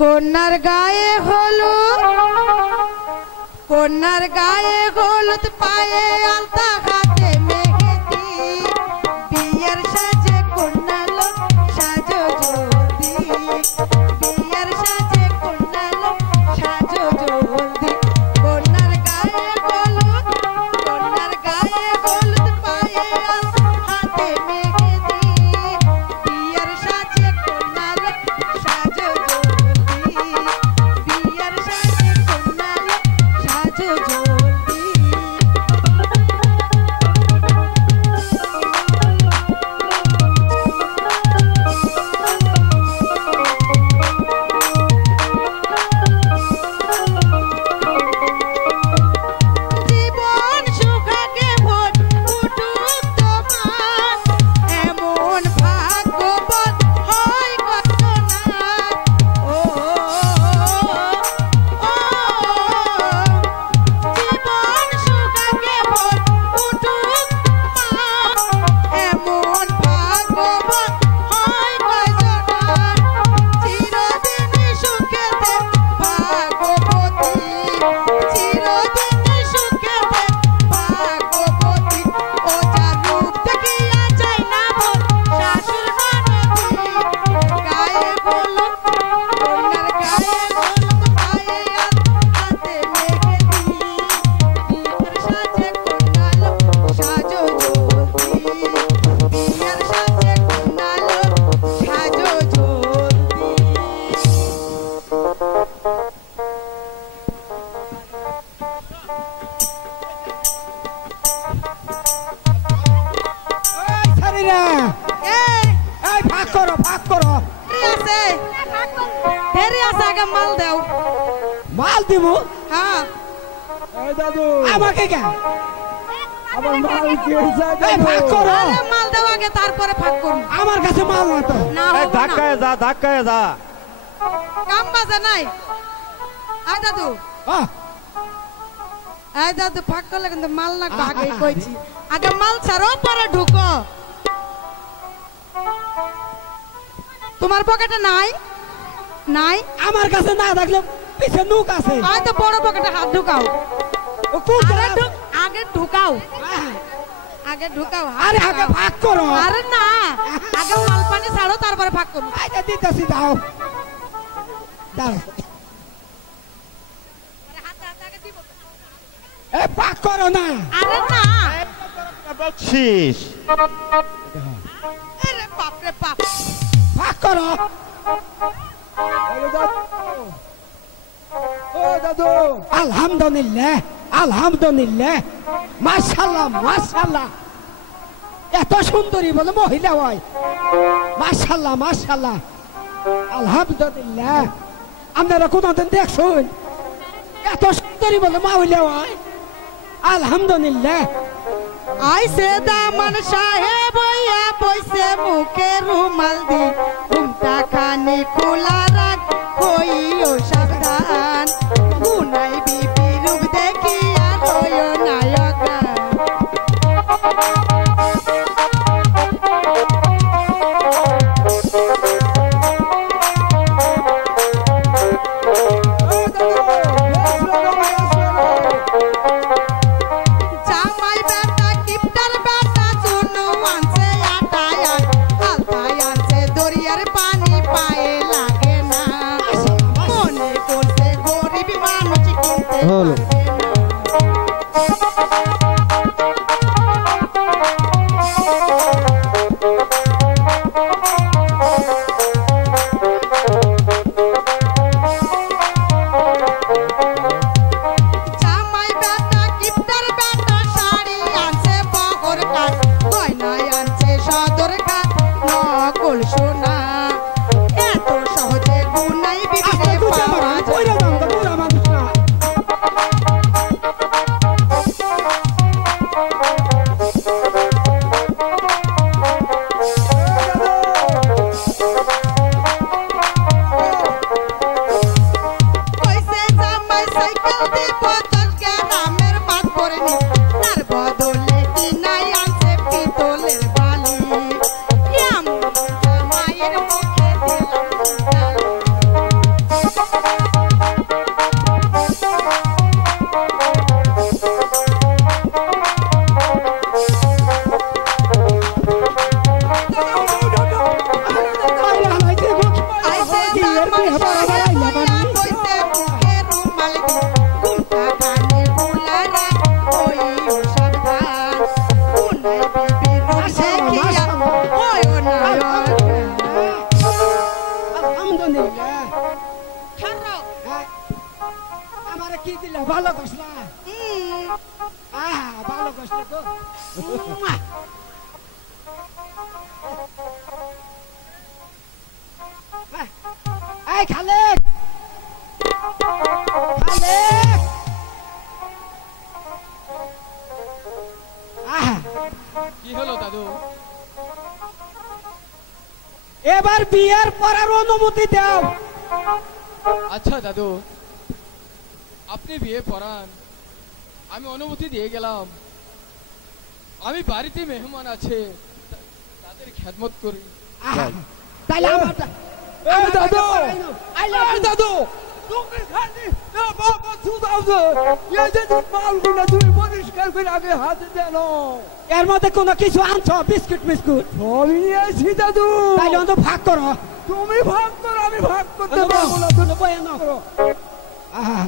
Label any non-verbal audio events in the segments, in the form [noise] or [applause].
কন্যার গায়ে হলুদ কন্যার গায়ে হলুদ পায়ে আলতা হাতে। দাদু। আই দাদু ফাঁক করলে কিন্তু মাল না আগে কইছি। আগে মাল ছাড়ো পরে ঢুকো। তোমার পকেটে নাই? নাই? আমার কাছে না থাকলে পিছে নুক আছে। আয় তো বড় পকেটে হাত ঢুকাও। আগে ঢুকাও। আগে ঢুকাও আরে আগে ভাগ করো। আরে না আগে মাল পানি ছাড়ো তারপরে ফাঁক করো। আইটা দিতেছি দাও। দাও। এ ভাগ করো না। আরে না। শীষ আরে বাপ। রে বাপ ভাগ করো ও দাদু। আলহামদুলিল্লাহ আলহামদুলিল্লাহ। মাশাল্লাহ মাশাল্লাহ এত সুন্দরী বলে মহিলা হয়। মাশাল্লাহ মাশাল্লাহ আলহামদুলিল্লাহ। আপনারা কোনদিন দেখছুন? এত সুন্দরী বলে মহিলা হয়। আলহামদুলিল্লাহ। আইসে দামান সাহেব, ইয়া বইসে মুখে রুমাল দি। ঘুমটা খানি খোলা রাখ, হইও সাবধান। গুনাই বিপি রূপ দেখিয়া হইও নায়ক ভালো কস না আহা ভালো কস না তো এই খালেক খালেক আহা। কি হলো দাদু? এবার বিয়ের পড়ার অনুমতি দাও। আচ্ছা দাদু। আপনি বিয়ে পড়ান আমি অনুমতি দিয়ে গেলাম। আমি বাড়িতে মেহমান আছে তাদের খেদমত করি। আহা, তাইলে আমার দাদু! দাদু! এর মধ্যে কোনো কিছু আনছো? বিস্কুট নিয়ে দাদু। তাইলে অন্ত ভাগ করো। তুমি ভাগ করো আমি ভাগ করতে অন্ত পারব না অন্ত বয়ে নাও। করো। আহা,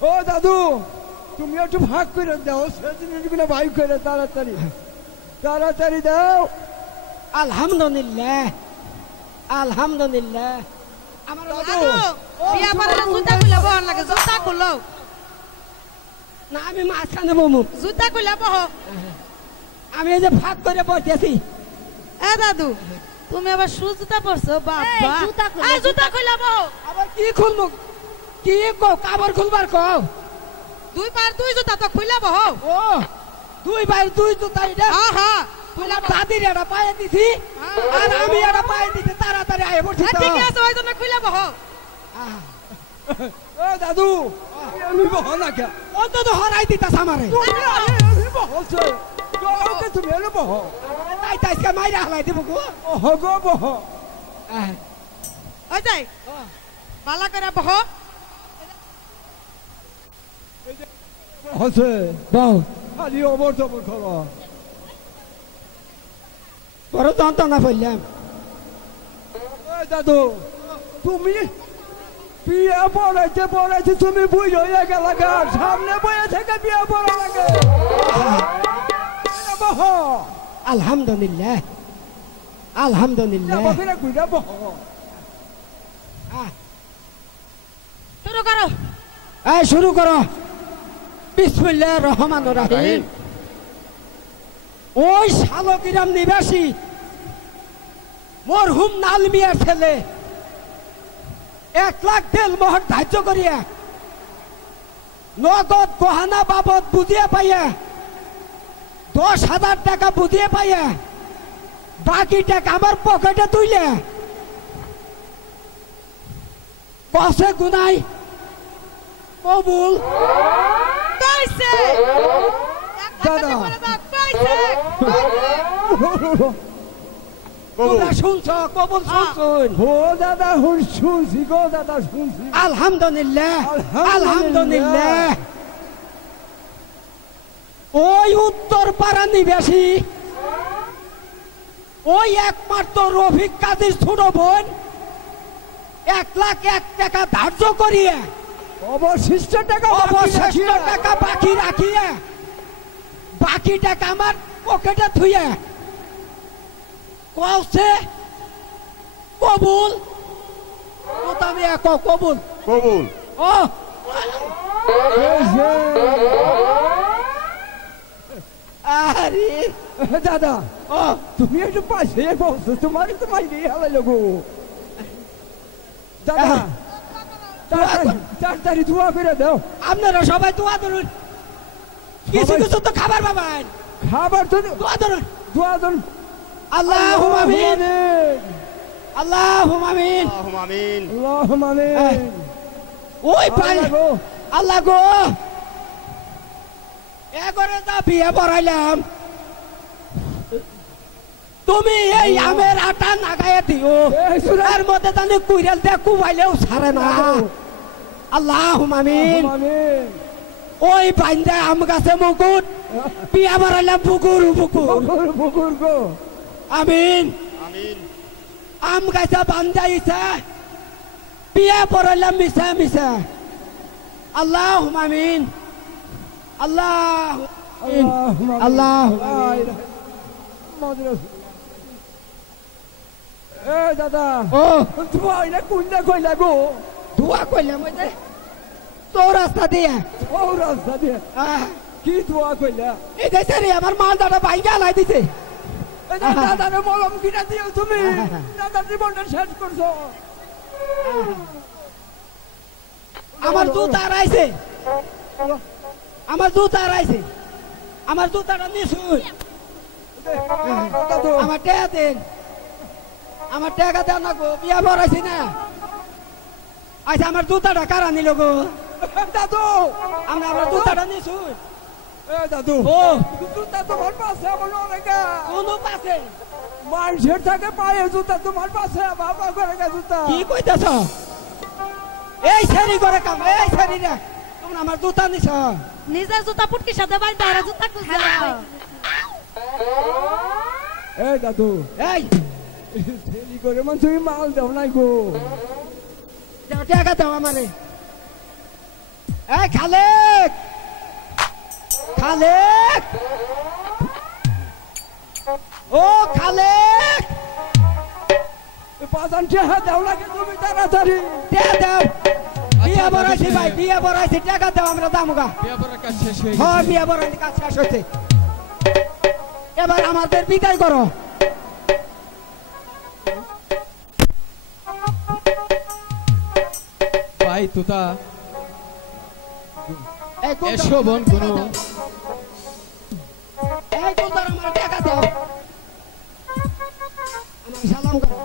ও দাদু তুমি একটু ভাগ করে দাও সেদিন ভাই করে তাড়াতাড়ি। তাড়াতাড়ি দাও। আলহামদুলিল্লাহ আলহামদুলিল্লাহ। আমার দাদু বিয়া পড়ালে জুতা খুলে বহন লাগে জুতা খুলো। না আমি মাঝখানে বমু জুতা খুলে বহ। আমি এই যে ভাগ করে বসেছি এ দাদু তুমি আবার পরছো? বাবা। জুতা খুলে, বহ। আবার কি খুলবো? কি কো কাবার খুলবার কও? দুই পার দুই জুতা তো খুলে বহ। ও দুই ভাই দুই জুতা এটা? হ্যাঁ হ্যাঁ তোমার দাদির এটা পায়ে দিছি আর আমি এটা পায়ে দিছি তাড়াতাড়ি আয় বসে হ্যাঁ, ঠিক আছে ওই জন্য খুলে বহ। ও দাদু আমি বহ না কে অন্তত হরাই দিতাস আমারে। তুমি আমি বহছে ওকে তুমি এলো বহ। তাই তাইকে মাইরা হালাই দিব গো। বহ গো বহ। আহ, ওই যাই পালা করে বহ। জবর করো। বড় যন্ত্রণা ফেললাম ওই দাদু তুমি বিয়ে পড়াইতে পড়াইতে তুমি বুঝ হয়ে গেল সামনে বয়ে থেকে বিয়ে পড়া লাগে। আলহামদুলিল্লাহ। আলহামদুলিল্লাহ। শুরু করো এই শুরু করো। বিসমিল্লাহ রহমান রাহিম। ওই শালকিরাম নিবাসী মরহুম নাল মিয়ার ছেলে এক লাখ তেল মোহর ধার্য করিয়া নগদ গহানা বাবদ বুঝিয়ে পাইয়া দশ হাজার টাকা বুঝিয়ে পাইয়া বাকি টাকা আমার পকেটে তুইলে। কষে গুনাই কবুল। পাইছে দাদা। আলহামদুলিল্লাহ আলহামদুলিল্লাহ। আলহামদুলিল্লাহ ওই উত্তর পাড়া নিবাসী ওই একমাত্র রফিক কাজীর ছোট বোন এক লাখ এক টাকা ধার্য করিয়ে অবশিষ্ট টাকা অবশিষ্ট। টাকা বাকি রাখিয়ে। বাকি টাকা আমার পকেটে থুয়ে কলসে কবুল? তো এক কবুল? কবুল। ও। আরে। দাদা ও। তুমি একটু পাশে বসো তোমার তো মাইরে হালাই গো। দাদা। তাড়াতাড়ি দোয়া করে দাও। আপনারা সবাই দোয়া ধরুন। কিছু কিছু তো খাবার পাবেন। খাবার তো দোয়া ধরুন। দোয়া দাও আল্লাহ আমিন। আল্লাহ আমিন। আমিন। আল্লাহ আমিন। ওই পাই আল্লাহ গো। আল্লাহ গো। এগরে যা বিয়ে পড়াইলাম। তুমি এই আমের আটা নাগায় দিও। এর মধ্যে জানি কুইরাল দিয়ে কুবাইলেও ছাড়ে না। আল্লাহ আমিন। আমিন। ওই বাইন্দা আম গাছে মুকুট পিয়া বাড়াইলাম বুকুর বুকুর বুকুর বুকুর গো। আমিন। আমিন। আম গাছে বান্ধাইছে পিয়া পড়াইলাম মিশা মিশা আল্লাহ আমিন। আল্লাহ। আল্লাহ আমিন। এ দাদা। ও। তোমার না কুন্ডা কইলা গো। দোয়া কইলাম ওই যে। তো রাস্তা দিয়ে। ও রাস্তা দিয়ে। কি দোয়া কইলা? এই দেশে রে আমার মালদাটা বাইঙ্গা লাই দিছে। দাদারে মলম কিনা দিও তুমি। দাদার জীবনটা শেষ করছ আমার জুতা রাইছে আমার জুতা রাইছে আমার জুতাটা নিশুন দাদু। আমার টাকা দেন আমার টাকা দেন না গো বিয়া বড়াইছি না। আচ্ছা আমার জুতাটা কারা নিল গো? দাদু! আমরা আমার জুতাটা এ দাদু! ও। জুতা তোমার পাশে আমার অনেক কোন পাশে? মানুষের থাকে পায়ে জুতা তোমার পাশে বাবা করে জুতা। কি কইতাছ? এই সারি করে কাম এই রে। তোমরা আমার জুতা নিছ। নিজের জুতা পুটকি সাথে বাড়ি তারা জুতা খুঁজে এই দাদু! এই দেরি করে মান তুমি মাল দাও নাই গো টাকা দাও আমারে এই খালেক! খালেক! ও খালেক বাজান চেহা দাও লাগে তুমি তাড়াতাড়ি টাকা দাও বিয়া বড়াইছি ভাই বিয়া বড়াইছি টাকা দাও আমরা দামুগা বিয়া কাজ হয়ে বিয়া বড়াইছি কাজ শেষ হচ্ছে এবার আমাদের বিদায় করো ভাই তোতা। এসো বোন কোনো। সালাম করো।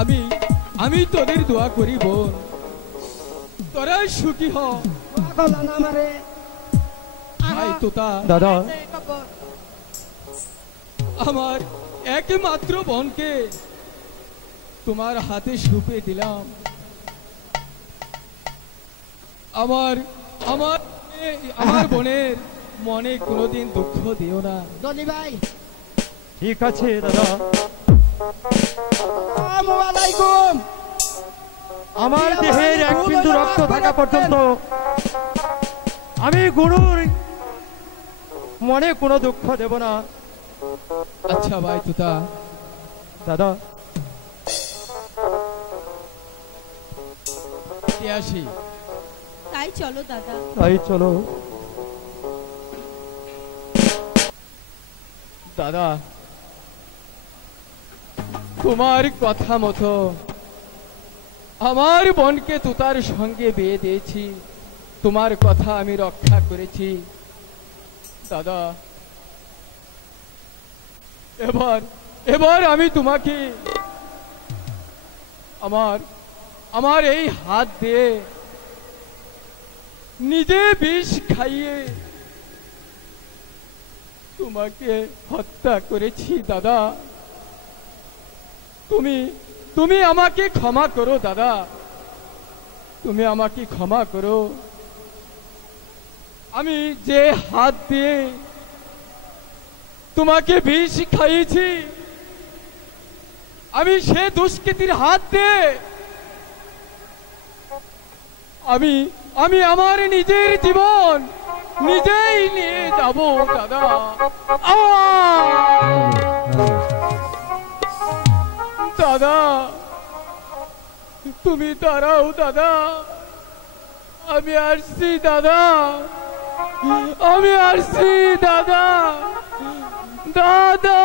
আমি আমি তোদের দোয়া করি বোন। তোরা সুখী হ। দাদা। আমার একমাত্র বোনকে তোমার হাতে সুপে দিলাম। আমার আমার আমার [laughs] বোনের মনে কোনোদিন দুঃখ দিও না। দলি ভাই। ঠিক আছে দাদা। আসসালামু আলাইকুম। আমার দেহের এক বিন্দু রক্ত থাকা পর্যন্ত আমি গুরুর মনে কোনো দুঃখ দেব না। আচ্ছা ভাই তোতা দাদা। আসি? তাই চলো দাদা। তাই চলো। দাদা তোমার কথা মতো আমার বোনকে তুতার সঙ্গে বিয়ে দিয়েছি। তোমার কথা আমি রক্ষা করেছি। দাদা এবার এবার আমি তোমাকে আমার আমার এই হাত দিয়ে নিজে বিষ খাইয়ে তোমাকে হত্যা করেছি, দাদা। তুমি তুমি আমাকে ক্ষমা করো, দাদা। তুমি আমাকে ক্ষমা করো। আমি যে হাত দিয়ে তোমাকে বিষ খাইয়েছি। আমি সে দুষ্কৃতির হাত দিয়ে আমি আমি আমার নিজের জীবন নিজেই নিয়ে যাব, দাদা! দাদা, তুমি দাঁড়াও, দাদা। আমি আসছি, দাদা। আমি আসছি, দাদা। দাদা।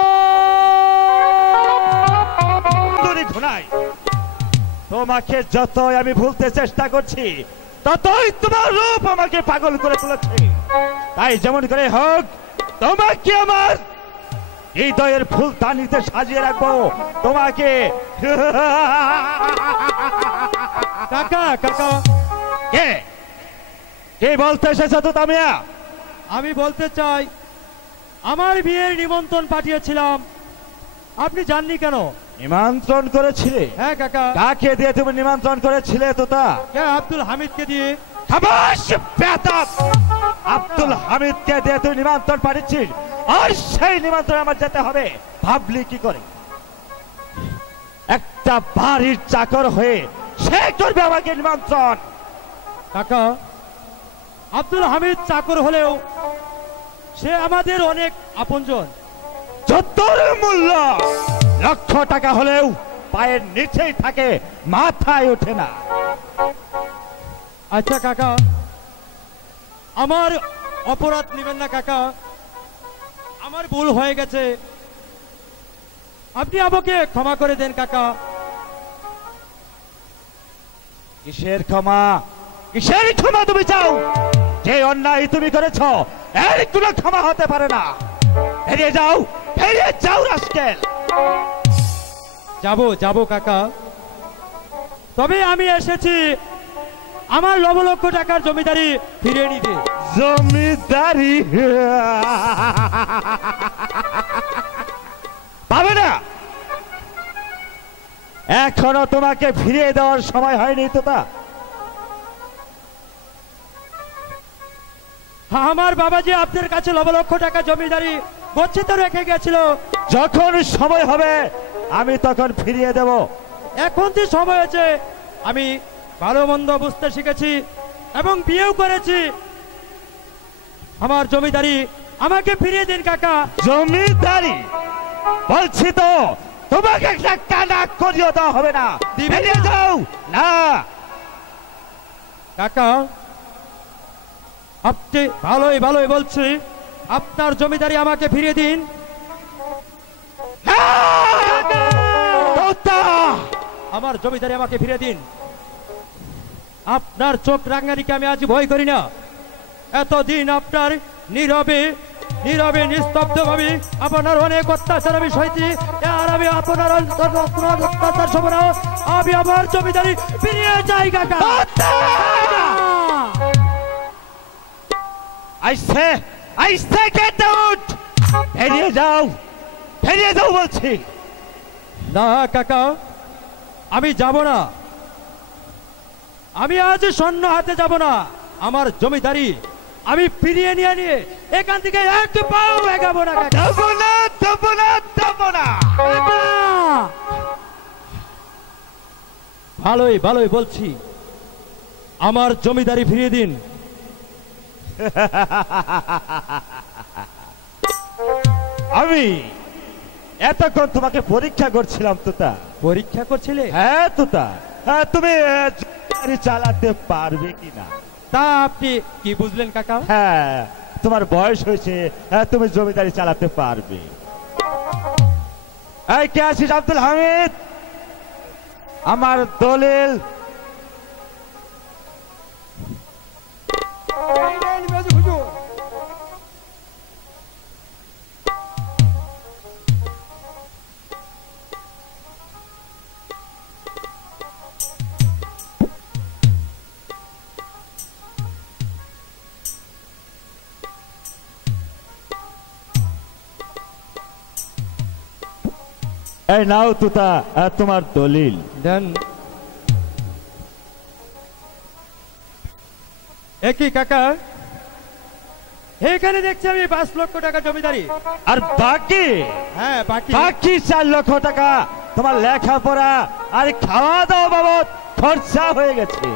তোমাকে যতই আমি ভুলতে চেষ্টা করছি, ততই তোমার রূপ আমাকে পাগল করে তুলেছে। তাই যেমন করে হোক, তোমাকে আমার হৃদয়ের ফুল দানিতে সাজিয়ে রাখব। তোমাকে [laughs] কাকা কাকা। কে? কে বলতে এসেছ তো তামিয়া? আমি বলতে চাই আমার বিয়ের নিমন্ত্রণ পাঠিয়েছিলাম। আপনি জাননি কেন? নিমন্ত্রণ করেছিলে? হ্যাঁ কাকা। কাকে দিয়ে তুমি নিমন্ত্রণ করেছিলে তো তা? কে? আব্দুল হামিদকে দিয়ে। আব্দুল হামিদকে দিয়ে তুই নিমন্ত্রণ পাঠিয়েছিস আর সেই নিমন্ত্রণ আমার যেতে হবে। ভাবলি কি করে? একটা বাড়ির চাকর হয়ে সে করবে আমাকে নিমন্ত্রণ। কাকা আব্দুল হামিদ চাকর হলেও সে আমাদের অনেক আপনজন। মূল্য, লক্ষ টাকা হলেও পায়ের নিচেই থাকে, মাথায় ওঠে না। আচ্ছা কাকা, আমার অপরাধ নেবেন না, কাকা। আমার ভুল হয়ে গেছে। আপনি আমাকে ক্ষমা করে দেন, কাকা। কিসের ক্ষমা? কিসের ক্ষমা তুমি চাও? যে অন্যায় তুমি করেছ এর কোনো ক্ষমা হতে পারে না। ফেরিয়ে যাও ফেরিয়ে যাও রাস্কেল। যাব যাব কাকা। তবে আমি এসেছি আমার লব লক্ষ টাকার জমিদারি ফিরিয়ে নিতে। জমিদারি? পাবে না? এখনও তোমাকে ফিরিয়ে দেওয়ার সময় হয়নি তো তা? আমার বাবা যে আপনার কাছে লব লক্ষ টাকা জমিদারি গচ্ছিত রেখে গেছিল যখন সময় হবে আমি তখন ফিরিয়ে দেব। এখন যে সময় আছে আমি ভালো মন্দ বুঝতে শিখেছি এবং বিয়েও করেছি। আমার জমিদারি আমাকে ফিরিয়ে দিন কাকা। জমিদারি? বলছি তো তোমাকে একটা কানা করিয়ে দেওয়া হবে না। ফিরিয়ে? যাও না। কাকা আপনি ভালোই ভালোই বলছি। আপনার জমিদারি আমাকে ফিরিয়ে দিন। আমার জমিদারি আমাকে ফিরে দিন। আপনার চোখ রাঙ্গানিকে আমি আজ ভয় করি না। এতদিন আপনার নীরবে নীরবে নিস্তব্ধ ভাবে আপনার অনেক অত্যাচার আমি সইছি। আর আমি আপনার অত্যাচার সব আমি আমার জমিদারি ফিরিয়ে যাই কাকা। আইসে আইসে গেট আউট ফিরিয়ে যাও ফিরিয়ে যাও বলছি। না কাকা আমি যাব না। আমি আজ স্বর্ণ হাতে যাব না। আমার জমিদারি আমি ফিরিয়ে নিয়ে নিয়ে এখান থেকে এক পাও এগাবো না কাকা। না দেবো না দেবো না! ভালোই ভালোই বলছি। আমার জমিদারি ফিরিয়ে দিন। [laughs] আমি এতক্ষণ তোমাকে পরীক্ষা করছিলাম তোতা। পরীক্ষা করছিলে? হ্যাঁ তোতা। হ্যাঁ তুমি গাড়ি চালাতে পারবে কিনা? তা আপনি কি বুঝলেন কাকা হ্যাঁ তোমার বয়স হয়েছে হ্যাঁ তুমি জমিদারি চালাতে পারবে। এই কে আছিস আব্দুল হামিদ? আমার দলিল এই নাও তুতা তোমার দলিল। দেন। একই কাকা? এখানে দেখছি আমি পাঁচ লক্ষ টাকা জমিদারি। আর বাকি? হ্যাঁ বাকি। বাকি চার লক্ষ টাকা তোমার লেখাপড়া আর খাওয়া দাওয়া বাবদ খরচা হয়ে গেছে।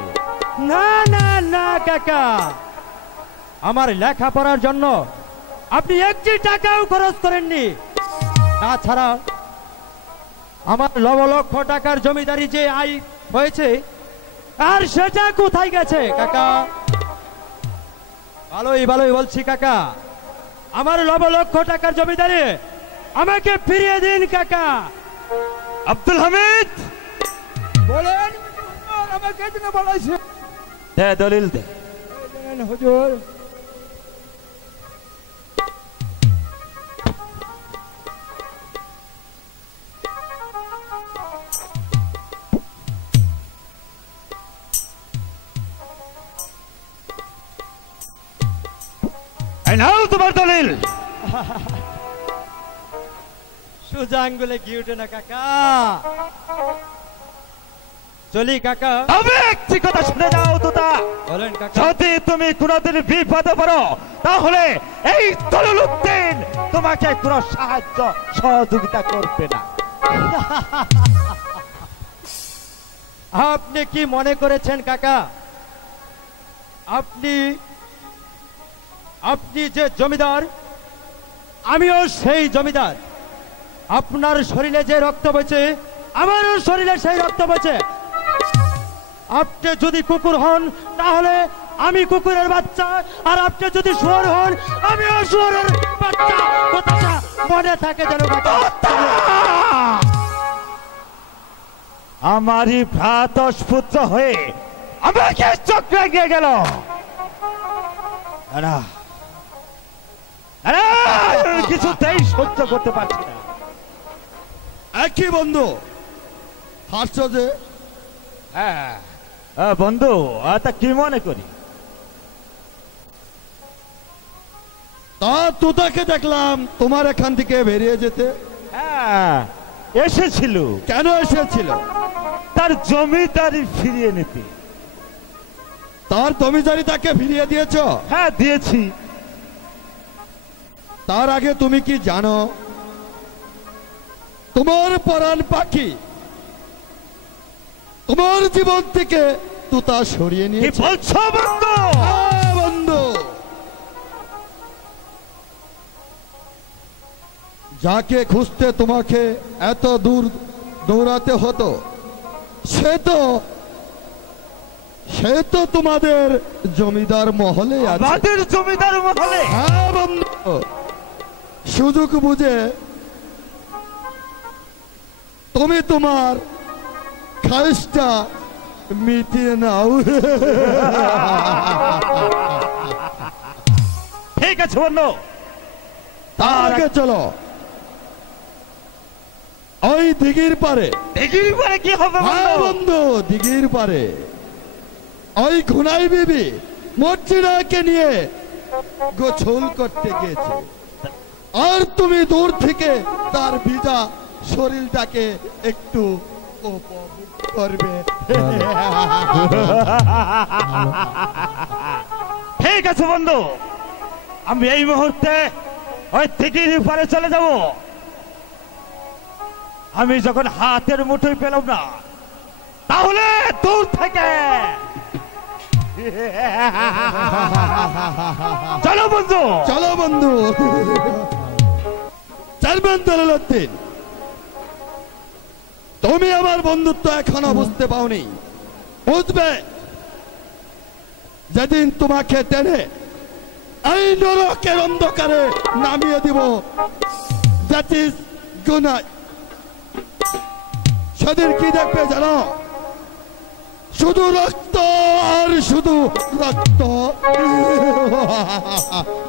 না না না কাকা। আমার লেখাপড়ার জন্য আপনি একটি টাকাও খরচ করেননি। তাছাড়া আমার লব লক্ষ টাকার জমিদারি যে আয় হয়েছে আর সেটা কোথায় গেছে? কাকা। ভালোই ভালোই বলছি কাকা। আমার লব লক্ষ টাকার জমিদারি আমাকে ফিরিয়ে দিন কাকা। আব্দুল হামিদ! বলেন আমাকে দিন দে দলিল দে। হুজুর। দলিল সোজা আঙ্গুলে ঘি উঠে না কাকা। চলি কাকা। তবে একটি কথা শুনে যাও তোতা। বলেন কাকা। যদি তুমি কোনোদিন বিপদে পড়ো তাহলে এই দলিল উদ্দিন তোমাকে কোনো সাহায্য সহযোগিতা করবে না। আপনি কি মনে করেছেন কাকা? আপনি আপনি যে জমিদার আমিও সেই জমিদার। আপনার শরীরে যে রক্ত বইছে আমারও শরীরে সেই রক্ত বচে আপনি যদি কুকুর হন তাহলে আমি কুকুরের বাচ্চা আর আপনি যদি শুয়োর হন আমিও শুয়োরের বাচ্চা। কথাটা মনে থাকে যেন আমারই ভ্রাত পুত্র হয়ে আমাকে চক্রে গিয়ে গেল। না, কিছুতেই সহ্য করতে পারছি না। একই বন্ধু। হাসছো যে? হ্যাঁ বন্ধু তা কি মনে করি? তা তোতাকে দেখলাম তোমার এখান থেকে বেরিয়ে যেতে। হ্যাঁ এসেছিল। কেন এসেছিল? তার জমিদারি ফিরিয়ে নিতে। তার জমিদারি তাকে ফিরিয়ে দিয়েছ? হ্যাঁ দিয়েছি। তার আগে তুমি কি জানো? তোমার পরাণ পাখি তোমার জীবন থেকে তুতা সরিয়ে কি নিয়েছে। বলছো বন্ধু? হ্যাঁ, বন্ধু। যাকে খুঁজতে তোমাকে এত দূর দৌড়াতে হতো সে তো সে তো তোমাদের জমিদার মহলে আমাদের জমিদার মহলে? হ্যাঁ বন্ধু। সুযোগ বুঝে তুমি তোমার খাইসটা মিটিয়ে নাও। ঠিক আছে বন্ধু। তার আগে চলো। ওই দিঘির পারে। দেখির পরে কি হবে হ্যাঁ বন্ধু? বন্ধু দিঘির পারে। ওই ঘুনাই বিবি মর্জিনাকে নিয়ে গোছল করতে গিয়েছে। আর তুমি দূর থেকে তার ভিজা শরীরটাকে একটু করবে। ঠিক আছে বন্ধু আমি এই মুহূর্তে ওই দিঘির পারে চলে যাব। আমি যখন হাতের মুঠোই পেলাম না তাহলে দূর থেকে। [laughs] চলো বন্ধু। চলো বন্ধু। চেয়ারম্যান দলালুদ্দিন তুমি আমার বন্ধুত্ব এখনও বুঝতে পাওনি। বুঝবে? যেদিন তোমাকে টেনে এই নরকের অন্ধকারে নামিয়ে দিব। দ্যাট ইজ গুনাই সেদিন কি দেখবে জানো? শুধু রক্ত আর শুধু রক্ত। [laughs]